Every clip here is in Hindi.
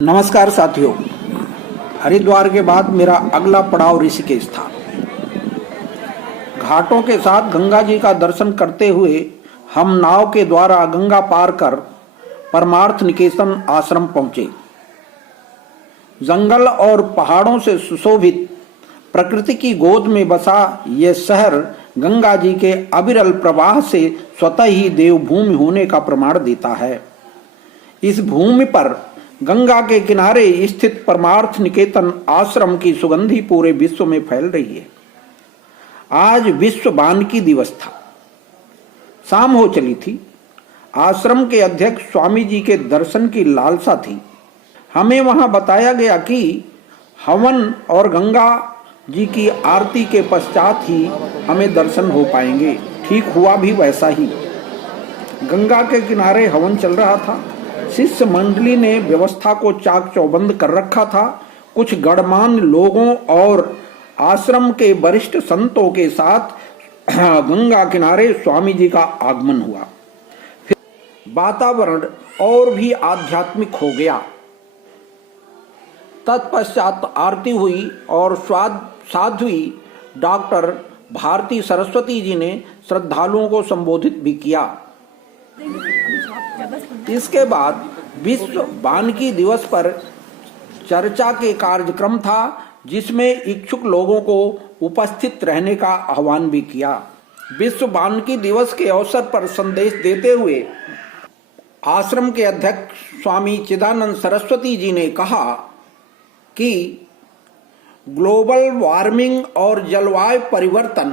नमस्कार साथियों, हरिद्वार के बाद मेरा अगला पड़ाव ऋषिकेश था। घाटों के साथ गंगा जी का दर्शन करते हुए हम नाव के द्वारा गंगा पार कर परमार्थ निकेतन आश्रम पहुंचे। जंगल और पहाड़ों से सुशोभित प्रकृति की गोद में बसा यह शहर गंगा जी के अविरल प्रवाह से स्वतः ही देवभूमि होने का प्रमाण देता है। इस भूमि पर गंगा के किनारे स्थित परमार्थ निकेतन आश्रम की सुगंधी पूरे विश्व में फैल रही है। आज विश्व वानिकी दिवस था। शाम हो चली थी। आश्रम के अध्यक्ष स्वामी जी के दर्शन की लालसा थी। हमें वहां बताया गया कि हवन और गंगा जी की आरती के पश्चात ही हमें दर्शन हो पाएंगे। ठीक हुआ भी वैसा ही। गंगा के किनारे हवन चल रहा था। शिष्य मंडली ने व्यवस्था को चाक चौबंद कर रखा था। कुछ गणमान्य लोगों और आश्रम के वरिष्ठ संतों के साथ गंगा किनारे स्वामी जी का आगमन हुआ। फिर वातावरण और भी आध्यात्मिक हो गया। तत्पश्चात आरती हुई और साध्वी डॉक्टर भारती सरस्वती जी ने श्रद्धालुओं को संबोधित भी किया। इसके बाद विश्व वानिकी दिवस पर चर्चा के कार्यक्रम था, जिसमें इच्छुक लोगों को उपस्थित रहने का आह्वान भी किया। विश्व वानिकी दिवस के अवसर पर संदेश देते हुए आश्रम के अध्यक्ष स्वामी चिदानंद सरस्वती जी ने कहा कि ग्लोबल वार्मिंग और जलवायु परिवर्तन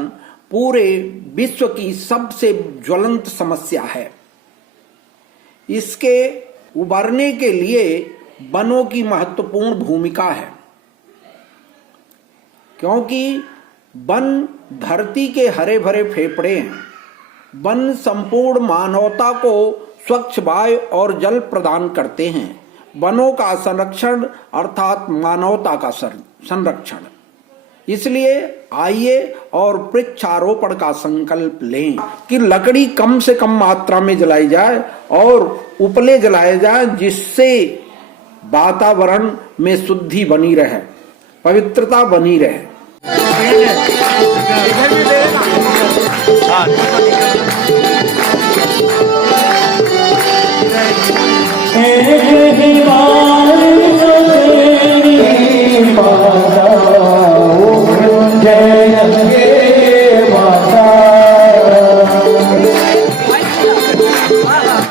पूरे विश्व की सबसे ज्वलंत समस्या है। इसके उबरने के लिए वनों की महत्वपूर्ण भूमिका है, क्योंकि वन धरती के हरे भरे फेफड़े हैं। वन संपूर्ण मानवता को स्वच्छ वायु और जल प्रदान करते हैं। वनों का संरक्षण अर्थात मानवता का संरक्षण। इसलिए आइए और वृक्षारोपण का संकल्प लें कि लकड़ी कम से कम मात्रा में जलाई जाए और उपले जलाए जाए, जिससे वातावरण में शुद्धि बनी रहे, पवित्रता बनी रहे। हे